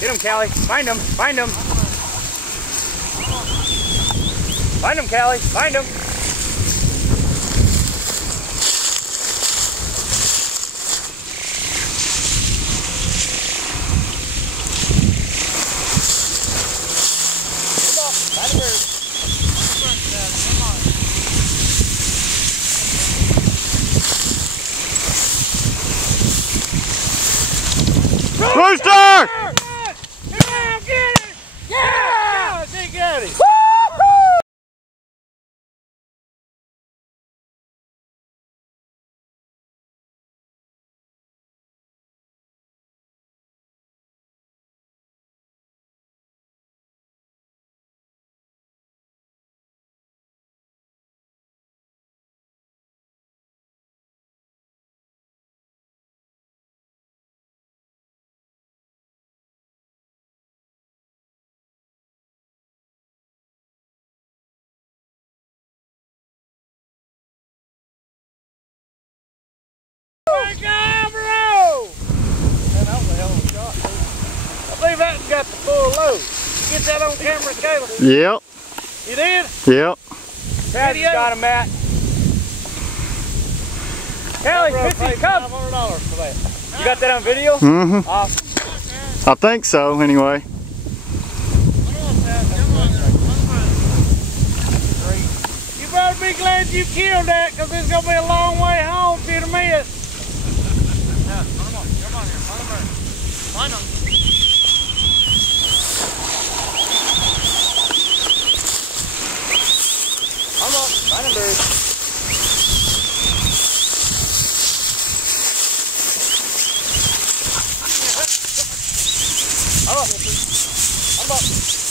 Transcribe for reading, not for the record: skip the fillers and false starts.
Get him, Callie. Find him. Find him. Find him, Callie. Find him. Rooster! Come on, get it! Yeah! He got it! I believe that one got the full load. You get that on camera, Caleb? Yep. You did? Yep. Pat's got him, Matt. Kelly, 50 cubs. $500 for that. You got that on video? Mm-hmm. Awesome. I think so, anyway. You better be glad you killed that, because it's going to be a long way home for you to miss. Yeah, come on here. Find him. Come on, find him, bird. Come on.